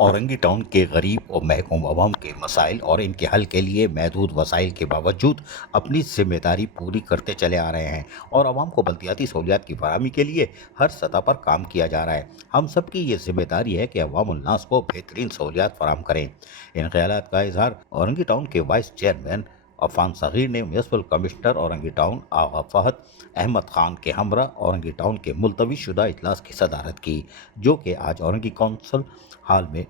Orangi town کے غریب اور محکوم عوام کے مسائل اور ان کے حل کے لیے محدود وسائل کے باوجود اپنی ذمہ داری پوری کرتے چلے آ رہے ہیں اور عوام کو بلدیاتی سہولیات کی فراہمی کے لیے ہر سطح پر کام کیا جا رہا ہے۔ ہم سب کی یہ ذمہ داری ہے کہ عوام الناس کو بہترین سہولیات فراہم کریں۔ ان خیالات کا اظہار اورنگی ٹاؤن کے وائس چیئرمین عفان صغیر نے municipal commissioner Orangi town Agha Fahad Ahmed Khan کے ہمراہ اورنگی ٹاؤن کے ملتوی شدہ اجلاس کی صدارت کی، جو کہ آج اورنگی کونسل ہال میں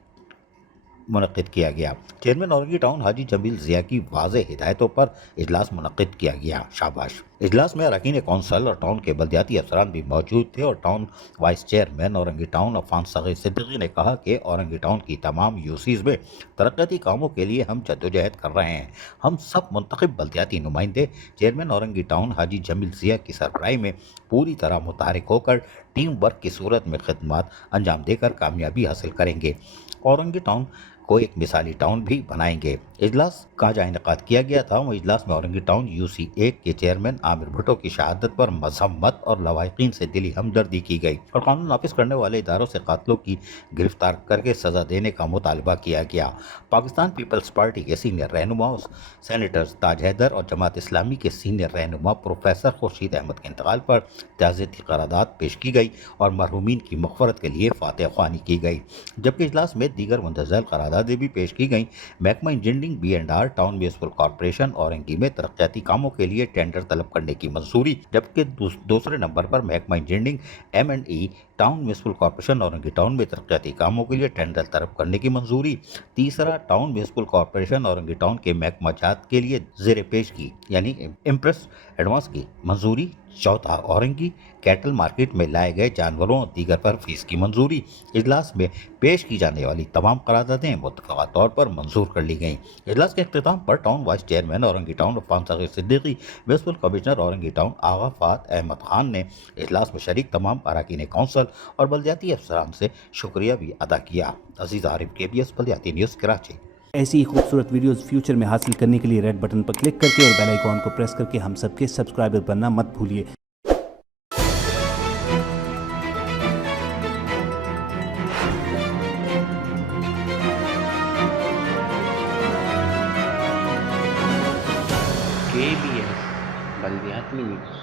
منعقد کیا گیا۔ چیئرمین اورنگی ٹاؤن حاجی جمیل ضیاء کی واضح ہدایتوں پر اجلاس منعقد کیا گیا۔ شاباش۔ اجلاس میں اراکین کونسل اور ٹاؤن کے بلدیاتی افسران بھی موجود تھے اور town vice chairman Orangi town Affan Saghir Siddiqui نے کہا کہ اورنگی ٹاؤن کی تمام یوسیز میں ترقیاتی کاموں کے لیے ہم جدوجہد کر رہے ہیں۔ ہم سب منتخب بلدیاتی نمائندے چیئرمین اورنگی ٹاؤن حاجی جمیل ضیاء کی سربراہی میں پوری طرح متحرک ہو کر ٹیم ورک کی صورت میں خدمات انجام دے کر کامیابی حاصل کریں گے۔ اورنگی ٹاؤن کو ایک مثالی ٹاؤن بھی بنائیں گے۔ اجلاس کا جہاں انعقاد کیا گیا تھا، وہ اجلاس میں اورنگی ٹاؤن UC 1 کے چیئرمین عامر بھٹو کی شہادت پر مذمت اور لواحقین سے دلی ہمدردی کی گئی اور قانون نافذ کرنے والے اداروں سے قاتلوں کی گرفتار کر کے سزا دینے کا مطالبہ کیا گیا۔ پاکستان پیپلز پارٹی کے سینئر رہنما سینیٹر تاج حیدر اور جماعت اسلامی کے سینئر رہنما پروفیسر خورشید احمد کے انتقال پر تعزیتی قرارداد پیش کی گئی اور مرحومین کی مغفرت کے لیے فاتحہ خوانی کی گئی، جبکہ اجلاس میں دیگر مندرجہ ذیل قراردادیں بھی پیش کی گئیں۔ محکمہ engineering B&R town municipal corporation Orangi میں ترقیاتی کاموں کے لیے ٹینڈر طلب کرنے کی منظوری، جبکہ دوسرے نمبر پر محکمہ engineering M&E town municipal corporation Orangi town میں ترقیاتی کاموں کے لیے ٹینڈر طلب کرنے کی منظوری، تیسرا town municipal corporation Orangi town کے محکمہ جات کے لیے زیر پیش کی یعنی امپریس ایڈوانس کی منظوری، چوتھا اورنگی کیٹل مارکیٹ میں لائے گئے جانوروں اور دیگر پر فیس کی منظوری۔ اجلاس میں پیش کی جانے والی تمام قراردادیں متفقہ طور پر منظور کر لی گئیں۔ اجلاس کے اختتام پر town vice chairman Orangi town Affan Saghir Siddiqui, municipal commissioner Orangi town Agha Fahad Ahmed Khan نے اجلاس میں شریک تمام اراکین کونسل اور بلدیاتی افسران سے شکریہ بھی ادا کیا۔ عزیز عارف KBS بلدیاتی نیوز کراچی۔ ایسی ہی خوبصورت ویڈیوز فیوچر میں حاصل کرنے کے لیے ریڈ بٹن پر کلک کر کے اور بیل آئیکن کو پریس کر کے ہم سب کے سبسکرائبر بننا مت بھولیے۔ KBS بلدیاتی نیوز